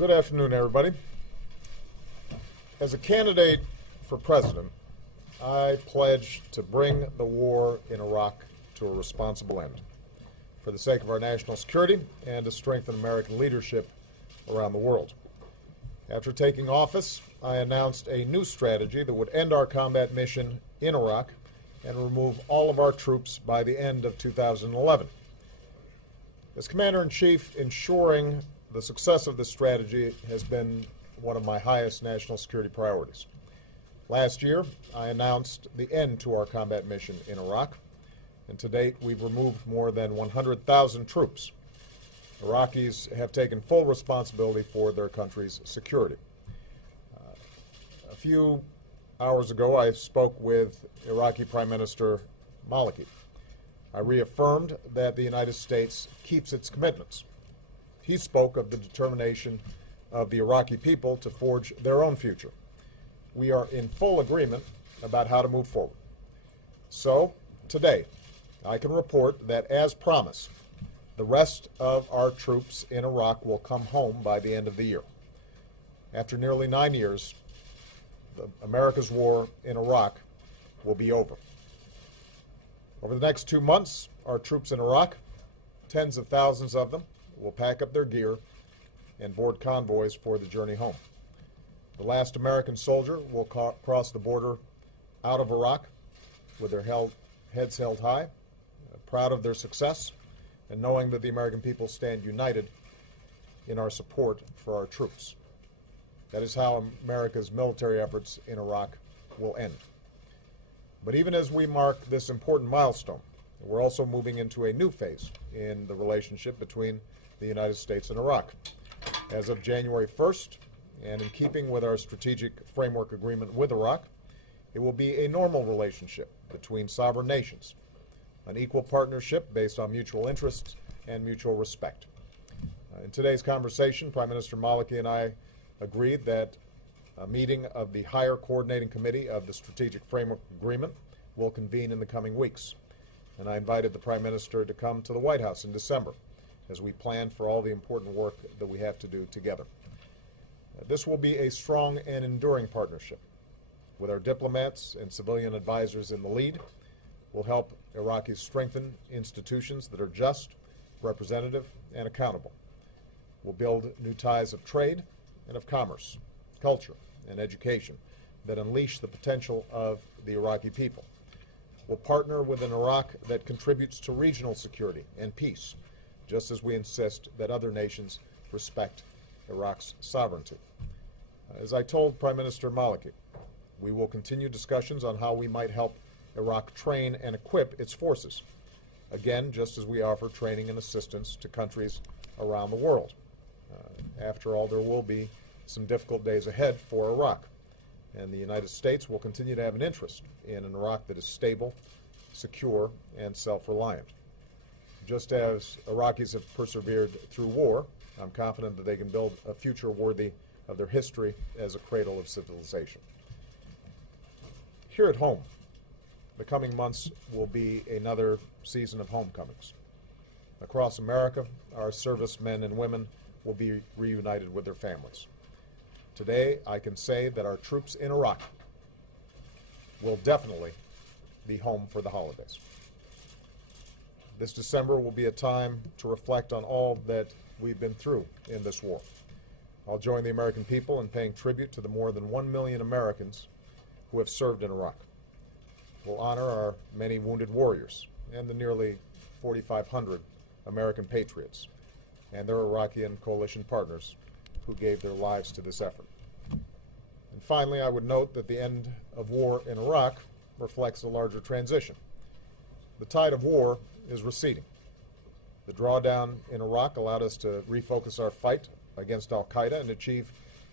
Good afternoon, everybody. As a candidate for president, I pledge to bring the war in Iraq to a responsible end for the sake of our national security and to strengthen American leadership around the world. After taking office, I announced a new strategy that would end our combat mission in Iraq and remove all of our troops by the end of 2011. As Commander-in-Chief, ensuring the success of this strategy has been one of my highest national security priorities. Last year, I announced the end to our combat mission in Iraq, and to date we've removed more than 100,000 troops. Iraqis have taken full responsibility for their country's security. A few hours ago, I spoke with Iraqi Prime Minister Maliki. I reaffirmed that the United States keeps its commitments. He spoke of the determination of the Iraqi people to forge their own future. We are in full agreement about how to move forward. So, today, I can report that, as promised, the rest of our troops in Iraq will come home by the end of the year. After nearly 9 years, America's war in Iraq will be over. Over the next 2 months, our troops in Iraq, tens of thousands of them, will pack up their gear and board convoys for the journey home. The last American soldier will cross the border out of Iraq with their heads held high, proud of their success, and knowing that the American people stand united in our support for our troops. That is how America's military efforts in Iraq will end. But even as we mark this important milestone, we're also moving into a new phase in the relationship between the United States and Iraq. As of January 1st, and in keeping with our strategic framework agreement with Iraq, it will be a normal relationship between sovereign nations, an equal partnership based on mutual interests and mutual respect. In today's conversation, Prime Minister Maliki and I agreed that a meeting of the Higher Coordinating Committee of the Strategic Framework Agreement will convene in the coming weeks. And I invited the Prime Minister to come to the White House in December as we plan for all the important work that we have to do together. This will be a strong and enduring partnership. With our diplomats and civilian advisors in the lead, we'll help Iraqis strengthen institutions that are just, representative, and accountable. We'll build new ties of trade and of commerce, culture, and education that unleash the potential of the Iraqi people. We'll partner with an Iraq that contributes to regional security and peace, just as we insist that other nations respect Iraq's sovereignty. As I told Prime Minister Maliki, we will continue discussions on how we might help Iraq train and equip its forces, again, just as we offer training and assistance to countries around the world. After all, there will be some difficult days ahead for Iraq, and the United States will continue to have an interest in an Iraq that is stable, secure, and self-reliant. Just as Iraqis have persevered through war, I'm confident that they can build a future worthy of their history as a cradle of civilization. Here at home, the coming months will be another season of homecomings. Across America, our servicemen and women will be reunited with their families. Today, I can say that our troops in Iraq will definitely be home for the holidays. This December will be a time to reflect on all that we've been through in this war. I'll join the American people in paying tribute to the more than 1 million Americans who have served in Iraq. We'll honor our many wounded warriors and the nearly 4,500 American patriots and their Iraqi and coalition partners who gave their lives to this effort. And finally, I would note that the end of war in Iraq reflects a larger transition. The tide of war is receding. The drawdown in Iraq allowed us to refocus our fight against al-Qaeda and achieve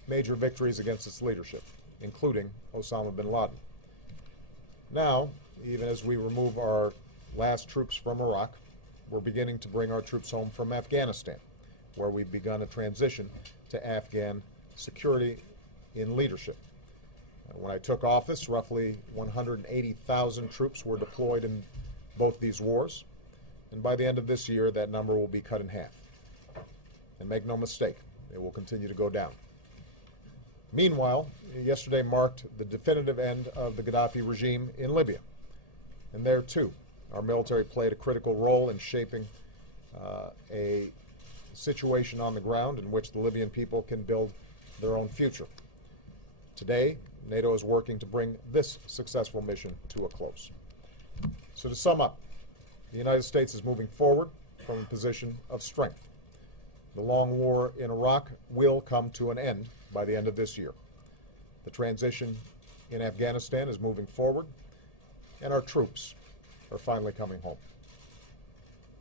major victories against its leadership, including Osama bin Laden. Now, even as we remove our last troops from Iraq, we're beginning to bring our troops home from Afghanistan, where we've begun a transition to Afghan security in leadership. When I took office, roughly 180,000 troops were deployed in both these wars, and by the end of this year, that number will be cut in half. And make no mistake, It will continue to go down. Meanwhile, yesterday marked the definitive end of the Gaddafi regime in Libya. And there, too, our military played a critical role in shaping a situation on the ground in which the Libyan people can build their own future. Today, NATO is working to bring this successful mission to a close. So to sum up, the United States is moving forward from a position of strength. The long war in Iraq will come to an end by the end of this year. The transition in Afghanistan is moving forward, and our troops are finally coming home.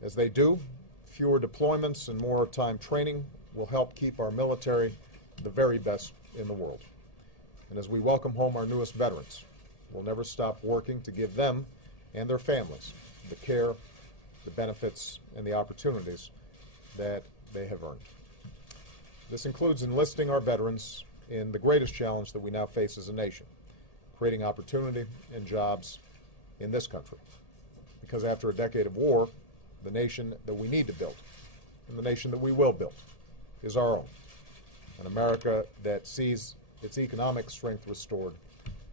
As they do, fewer deployments and more time training will help keep our military the very best in the world. And as we welcome home our newest veterans, we'll never stop working to give them and their families the care, the benefits, and the opportunities that they have earned. This includes enlisting our veterans in the greatest challenge that we now face as a nation, creating opportunity and jobs in this country. Because after a decade of war, the nation that we need to build, and the nation that we will build, is our own. An America that sees its economic strength restored,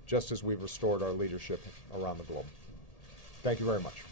just as we've restored our leadership around the globe. Thank you very much.